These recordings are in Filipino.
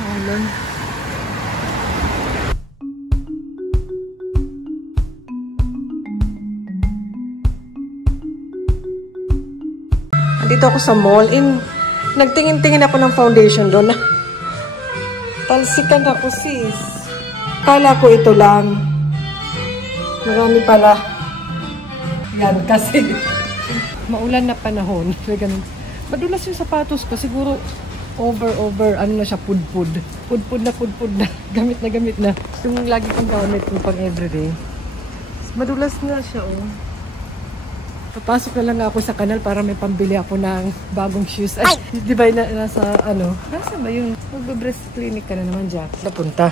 Maulan. Dito ako sa mall. Nagtingin-tingin ako ng foundation doon. Talsikan ako, sis. Kala ko ito lang. Marami pala. Yan, kasi maulan na panahon. Madulas yung sapatos ko. Siguro over, ano na siya, pudpud. Pudpud na. Gamit na. Yung lagi kong gamit yung pang everyday. Madulas na siya, oh. Papasok na lang ako sa kanal para may pambili ako ng bagong shoes. Ay, di ba nasa ano? Nasa ba yun? Mag-breast clinic ka na naman, Jack. Napunta.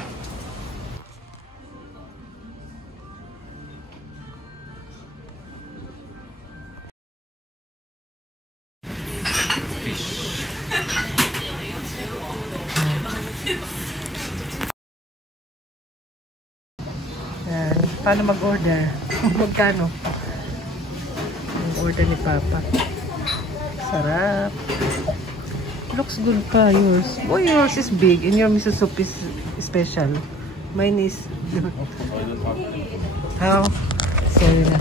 Yan. Paano mag-order? Magkano? Order ni Papa. Sarap. Looks good pa, yours. Oh, yours is big and your miso soup is special. Mine is how? Sorry na.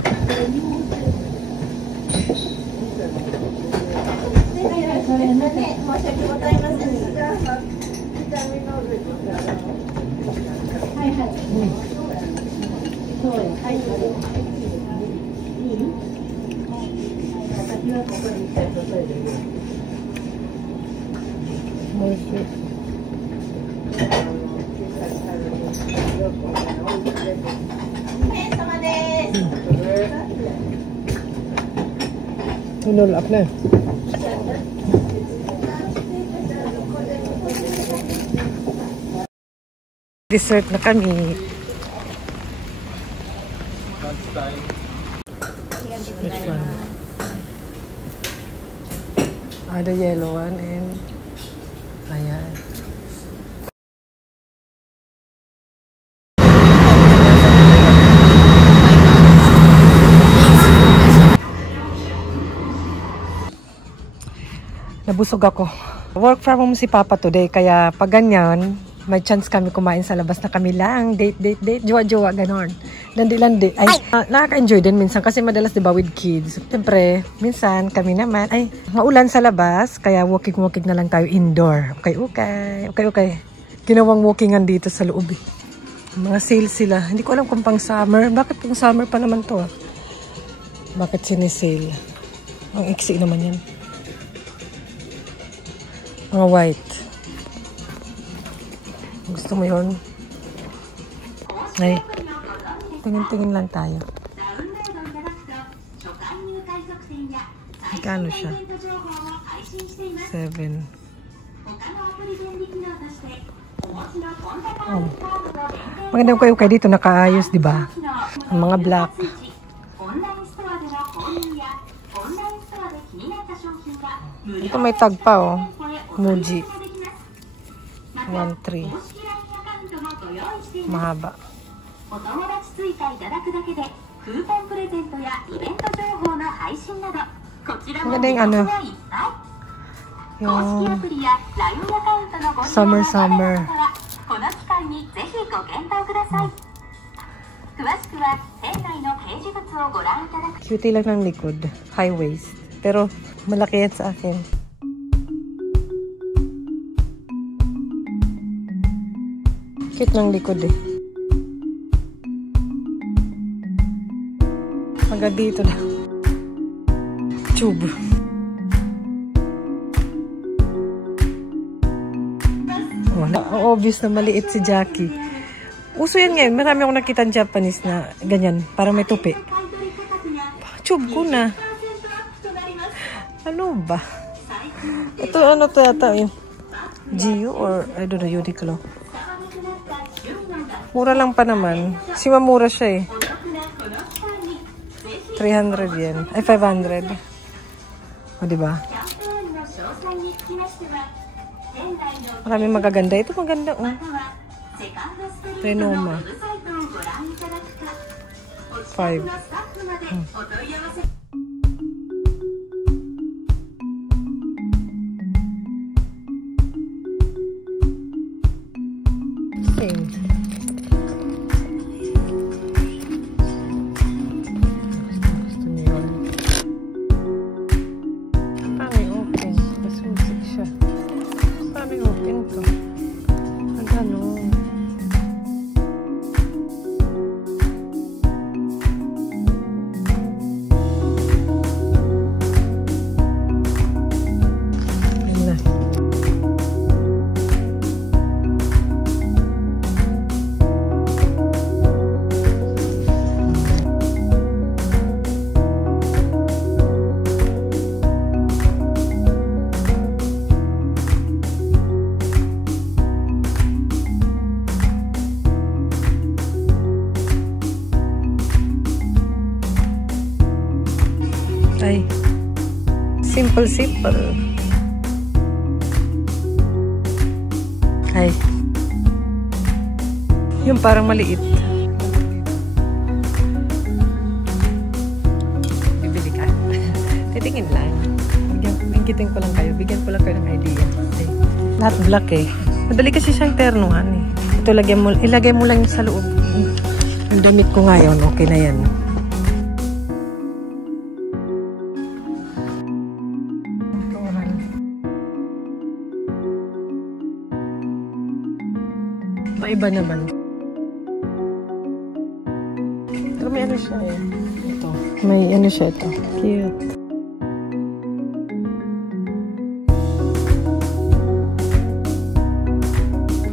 Tunol up na. Dessert na kami. Which one? The yellow one and ayan. Nabusog ako. Work from home si Papa today kaya pag ganyan may chance kami kumain sa labas na kami lang. Date. Jowa, ganon. Landi. Ay, nakaka-enjoy din minsan kasi madalas diba with kids. Siyempre, minsan kami naman, ay, maulan sa labas, kaya walking na lang tayo indoor. Okay. Ginawang walkingan dito sa loob. Mga sales sila. Hindi ko alam kung pang summer. Bakit pang summer pa naman to? Bakit sinisale? Ang iksi naman yan. Mga white. Gusto mo yun? Ay, tingin lang tayo. Magkano siya? 7. Oh. Magandang kayo dito nakaayos, di ba? Ang mga black. Ito may tag pa, oh. Muji. 1.3. Mahaba. Ang ganda yung ano. Yung summer. Cutie lang ng likod. High waist. Pero malaki yan sa akin. Cute ng likod eh. Hanggang dito na. Tube. Oh, obvious na maliit si Jackie. Uso yan ngayon. Marami akong nakita ng Japanese na ganyan. Parang may tupi. Tube ko na. Ano ba? Ito ano to yata yun? GU or I don't know, Uniqlo. Mura lang pa naman. Mura siya eh. 300 yen. Ay, 500. O, diba? Maraming magaganda. Ito maganda, oh. Renoma. 5. open. Gusto niyo yun. Paano yung open? Masunsik siya. Paano yung open to? Ang ganun. Ay, simple. Ay, yung parang maliit. Bibili ka. Titingin lang. Bigyan ko lang kayo. Bigyan ko lang kayo ng idea. Ay, lahat black eh. Madali kasi siyang ternuhan eh. Ito, ilagay mo lang sa loob. Yung damit ko ngayon, okay na yan. Iba naman. Pero may ano siya eh. Ito. May ano siya ito. Cute.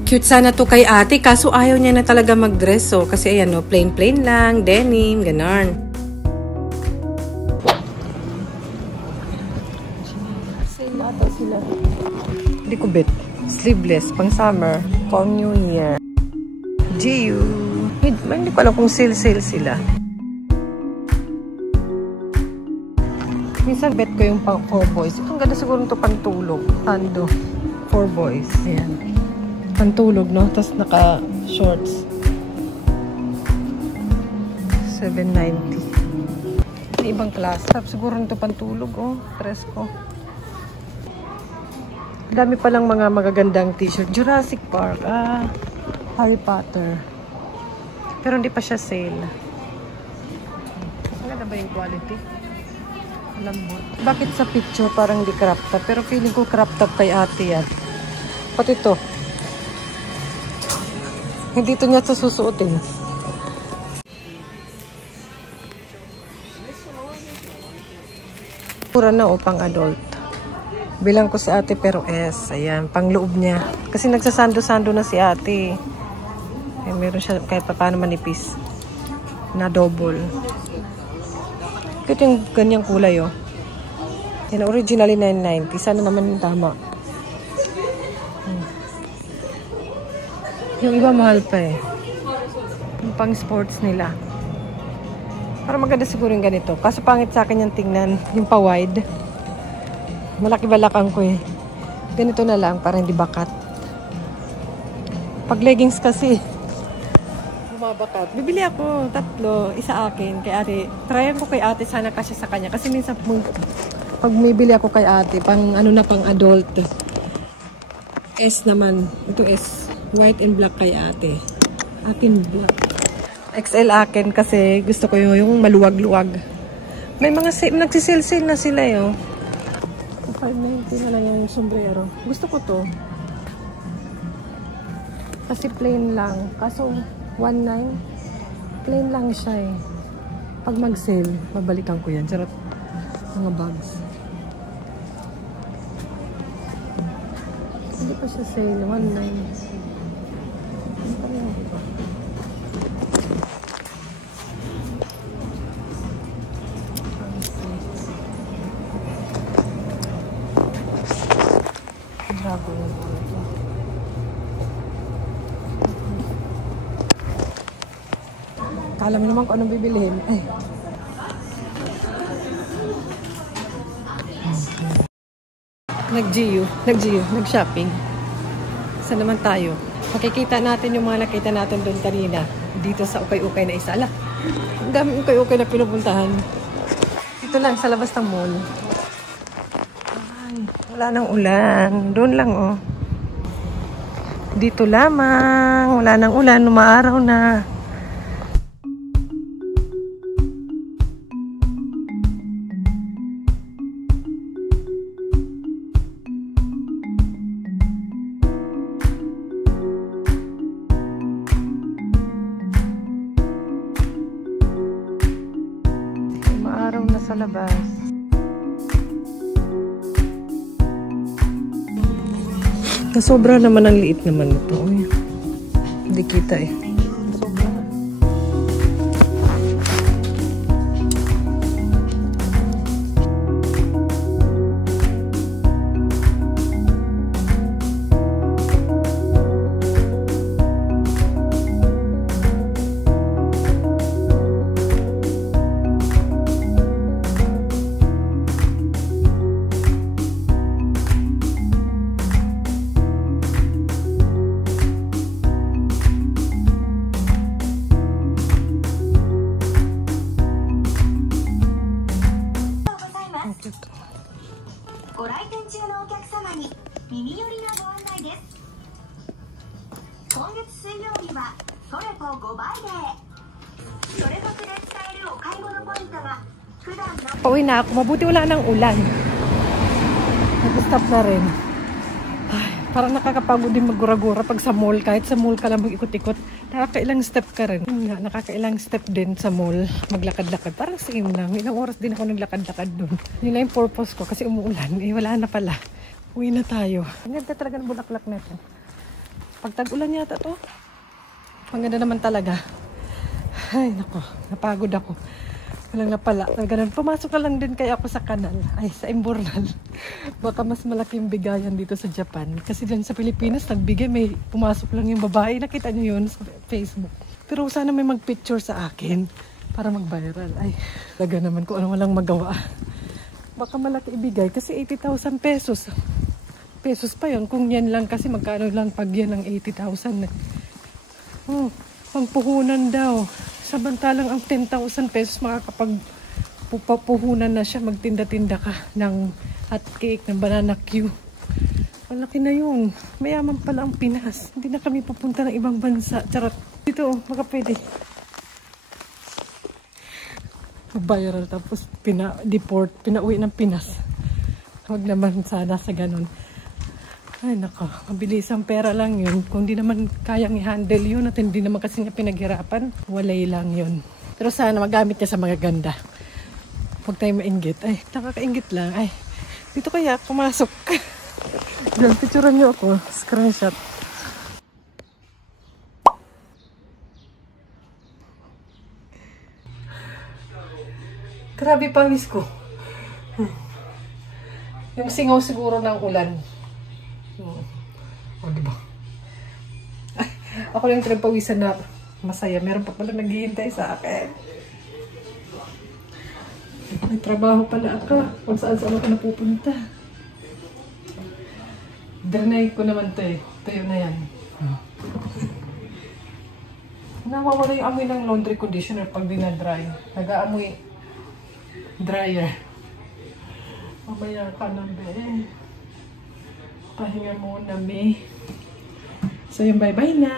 Cute sana to kay ate, kaso ayaw niya na talaga mag-dress. So, kasi ayan no, plain lang, denim, ganon. Sila ata sila. Hindi ko bet. Sleeveless, pang summer, pang new year. GU. Hindi ko alam kung sale sila. Minsan bet ko yung pang 4 boys. Ang ganda siguro ito pantulog. Ando. 4 boys. Ayan. Pantulog, no? Tapos naka-shorts. 790. May ibang klase. Tapos siguro ito pantulog, oh. Presko. Dami palang mga magagandang t-shirt. Jurassic Park. Harry Potter. Pero hindi pa siya sale. Maganda ba yung quality? Lambot. Bakit sa picture parang hindi crop top? Pero feeling ko crop top kay ate yan. Pati ito. Hindi ito niya ito susuotin. Pura na o pang adult. Bilang ko si ate pero S. Ayan, pang loob niya. Kasi nagsasando-sando na si ate. Eh, meron siya kahit paano manipis. Na double. Ito yung ganyang kulay, oh. Yan, originally 990. Sana naman yung tama. Yung iba mahal pa eh. Yung pang sports nila. Para maganda siguro yung ganito. Kaso pangit sa akin yung tingnan. Yung pa-wide. Malaki balakang ko eh. Ganito na lang para hindi bakat. Pag leggings kasi bumabakat. Bibili ako 3, isa akin kay ate. Tryan ko kay ate sana kasi sa kanya. Kasi minsan pag bibili ako kay ate, pang ano na pang adult. S naman. Ito S. White and black kay ate. Akin black. XL akin kasi gusto ko yung maluwag-luwag. May mga nagsisale-sale na sila yun. 590 na lang yung sombrero. Gusto ko to. Kasi plain lang. Kaso 19. Plain lang siya eh. Pag mag-sale, mabalikan ko yan. Charot. Mga bags. Hindi pa siya sale. 19. Kala mo naman kung anong bibilihin. Ay. Nag-shopping. Saan naman tayo? Makikita natin yung mga nakita natin doon kanina. Dito sa ukay-ukay na isa. Ala, ang daming ukay-ukay na pinupuntahan. Dito lang, sa labas ng mall. Ay, wala nang ulan. Doon lang, oh. Dito lamang. Wala nang ulan. Umaaraw na. Umaaraw na sa labas. Nasobra naman ang liit naman ito. Hindi kita eh. Sobra. Pauwi na ako. Mabuti wala nang ulan. Nag-stop na rin. Ay, parang nakakapagod din magura-gura pag sa mall. Kahit sa mall ka lang mag-ikot-ikot, nakakailang step ka rin. Nakakailang step din sa mall. Maglakad-lakad. Parang same lang. Ilang oras din ako naglakad-lakad doon. Yun lang yung purpose ko kasi umuulan. Eh, wala na pala. Uwi na tayo. Ang ganda talaga ng bulaklak na ito. Pag tag-ulan yata to. Ang ganda naman talaga. Ay, nako. Napagod ako. Walang na pala. Ganun. Pumasok ka lang din kaya ako sa kanal. Ay, sa Imbornal. Baka mas malaki yung bigayan dito sa Japan. Kasi dyan sa Pilipinas, nagbigay, may pumasok lang yung babae. Nakita nyo yun sa Facebook. Pero sana may mag-picture sa akin para mag-viral. Ay, talaga naman kung ano walang magawa. Baka malaki ibigay kasi 80,000 pesos. Pesos pa yun. Kung yan lang kasi magkano lang pag yan ang 80,000. Oh, pangpuhunan daw. Samantalang ang 10,000 pesos makakapagpuhunan na siya, magtinda-tinda ka ng hot cake, ng banana Q. Malaki na yun. Mayaman pala ang Pinas. Hindi na kami pupunta ng ibang bansa. Charot. Dito, baka pwede. Viral tapos pina-deport, pinauwi ng Pinas. Huwag naman sana sa ganun. Ay nako, mabilis ang pera lang yun. Kung di naman kayang i-handle yun at hindi naman kasi niya pinaghirapan, walay lang yun. Pero sana magamit niya sa mga ganda. Huwag tayo mainggit. Ay, nakakainggit lang. Ay, dito kaya, pumasok. Diyan, picturean niyo ako. Screenshot. Grabe pawis ko. Yung singaw siguro ng ulan. O, diba? Ay, ako lang yung pinagpawisan na masaya. Meron pa pala naghihintay sa akin. May trabaho pala ako. Kung saan-saan ako napupunta. Drenay ko naman ito eh. Tuyo na yan. Nawawala yung amoy ng laundry conditioner pag dinadry. Nag-aamoy dryer. Mamaya ka na be. Pahinga muna, me. So, yung bye-bye na.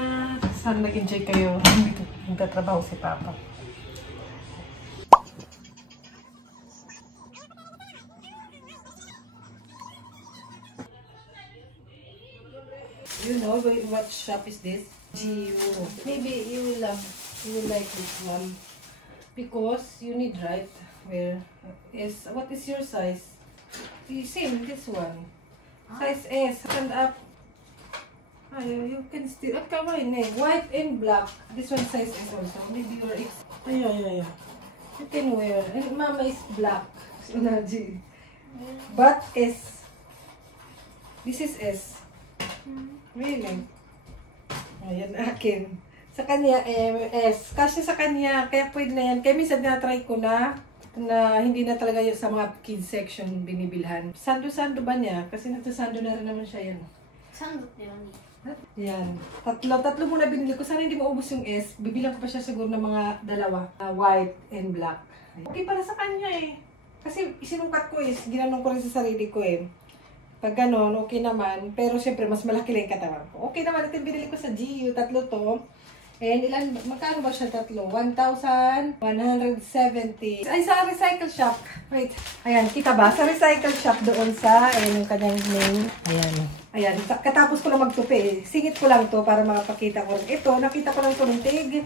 Sana nag-enjoy kayo. Nagtatrabaho si Papa. You know what shop is this? GU. Maybe you will like this one. Because you need, right? What is your size? Same, this one. Size S, stand up. You can still, white and black. This one size S also. Maybe your X. Yeah. You can wear. And Mama is black. So, but S. This is S. Really? Ayan, akin. Sa kanya, S. Kasi sa kanya, kaya pwede na yan. Kaya minsan na-try ko na hindi na talaga yun sa mga kids section binibilhan. Sando-sando ba niya? Kasi nagsasando na rin naman siya yan. Sandot niya yan. Tatlo muna binili ko. Sana hindi maubos yung S. Bibilang ko pa siya siguro ng mga dalawa. White and black. Okay para sa kanya eh. Kasi isinukat ko ginanong ko rin sa sarili ko eh. Pag ganon, okay naman. Pero syempre, mas malaki lang yung katawan ko. Okay naman, ito yung binili ko sa GU, tatlo to. And ilan, magkano ba siya tatlo? 1,170. Ay, sa recycle shop. Wait, ayan, kita ba? Sa recycle shop doon sa, ayan yung kanyang name. Ayan. Ayan, katapos ko lang magtupi eh. Singit ko lang to para makapakita ko. Ito, nakita ko lang ito ng tig.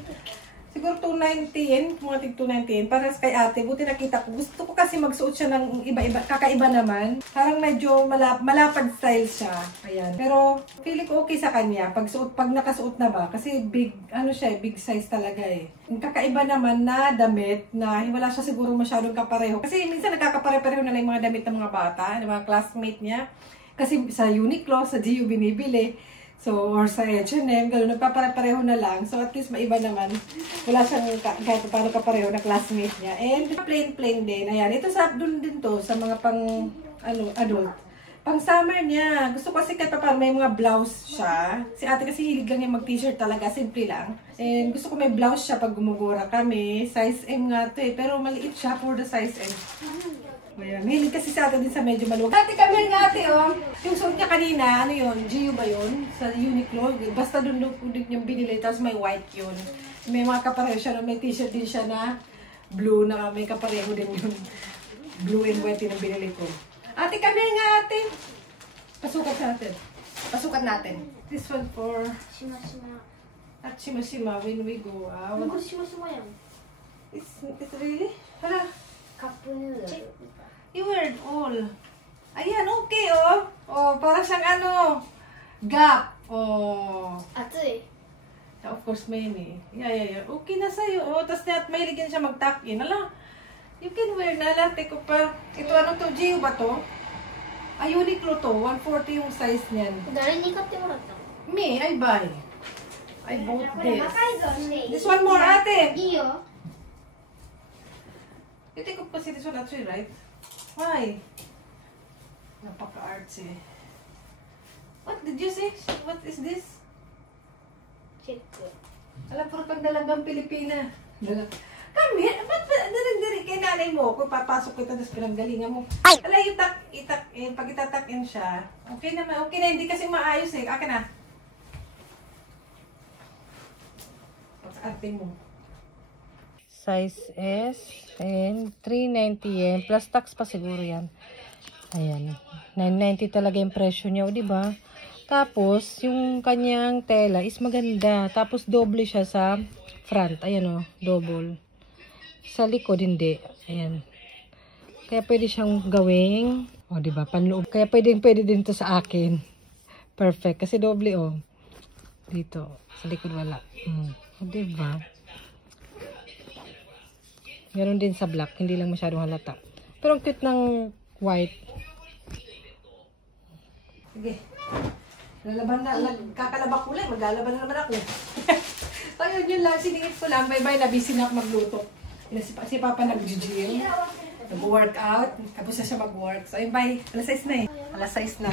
Siguro 290, mga tig 290. Para kay ate, buti nakita ko. Gusto ko kasi magsuot siya ng iba-iba, kakaiba naman. Parang medyo malapad style siya. Ayan. Pero feeling ko okay sa kanya pag nakasuot na ba. Kasi big, ano siya, big size talaga eh. Yung kakaiba naman na damit na wala siya siguro masyadong kapareho. Kasi minsan nagkakapare-pareho na lang yung mga damit ng mga bata, ng mga classmate niya. Kasi sa Uniqlo, sa GU binibili. So, or sa H&M, gano'n, nagpapare-pareho na lang. So, at least maiba naman. Wala siyang kahit paano kapareho na classmate niya. And, plain din. Ayan, ito sa, dun din to, sa mga pang, adult. Pang summer niya. Gusto ko kasi kahit pa may mga blouse siya. Si ate kasi hilig lang niya mag-t-shirt talaga, simple lang. And, gusto ko may blouse siya pag gumugura kami. Size M nga to eh, pero maliit siya for the size M. Ayan, mahilig kasi sa atin din sa medyo maluwag. Ate, kami nga ate, oh. Yung suot niya kanina, ano yun? GU ba yun? Sa Uniqlo. Basta doon yung binili, tapos may white yun. May mga kapareho siya, may t-shirt din siya na blue na may kapareho din yun. Blue and white yung binili ko. Ate, kami nga ate. Pasukat natin. Pasukat natin. This one for... Shima-shima. At shima-shima when we go out. Ano shima-shima yan? It's really? Hala. Cup noodle. You wear it all. Ayan, okay, oh. Oh, para siyang ano, Gap. Oh. Atsui. Of course, may eh. Yeah. Okay na sa'yo, oh. Tapos mahilig yan siya mag-tuck-in. Ala, you can wear na lang. Teko pa. Ito, ano to? GU ba to? Ay, Uniqlo to. 140 yung size niyan. Dari ni katte moratta no? Me, I buy. I bought this. This This one more, ate. Iyo. You take up kasi this one actually, right? Why? Napaka-artsy. What did you say? What is this? Check. Alam, puro pag dalagang Pilipina. Kami, ba't diri kay nanay mo? Kung papasok kita, tapos pinanggalingan mo. Ala, pag itatak-in siya, okay naman, okay na, hindi kasi maayos eh. Akin na. What's arte mo? Size S and 390 yen. Plus tax pa siguro yan. Ayan. 990 talaga yung presyo niya. O, diba? Tapos, yung kanyang tela is maganda. Tapos, doble siya sa front. Ayan o. Double. Sa likod, hindi. Ayan. Kaya pwede siyang gawing, o, diba? Panloob. Kaya pwede din to sa akin. Perfect. Kasi doble o. Dito. Sa likod wala. O, diba? Meron din sa black, hindi lang masyadong halata. Pero ang cute ng white. Sige. Lalaban na, kakalabak ulit. Maglalaban na naman ako. So yun lang, siningit ko lang. Bye-bye, nabisi na ako magluto. Si Papa nag-gym, nag-workout, tapos na siya mag-work. So yun, bye. Alas 6 na eh. Alas 6 na.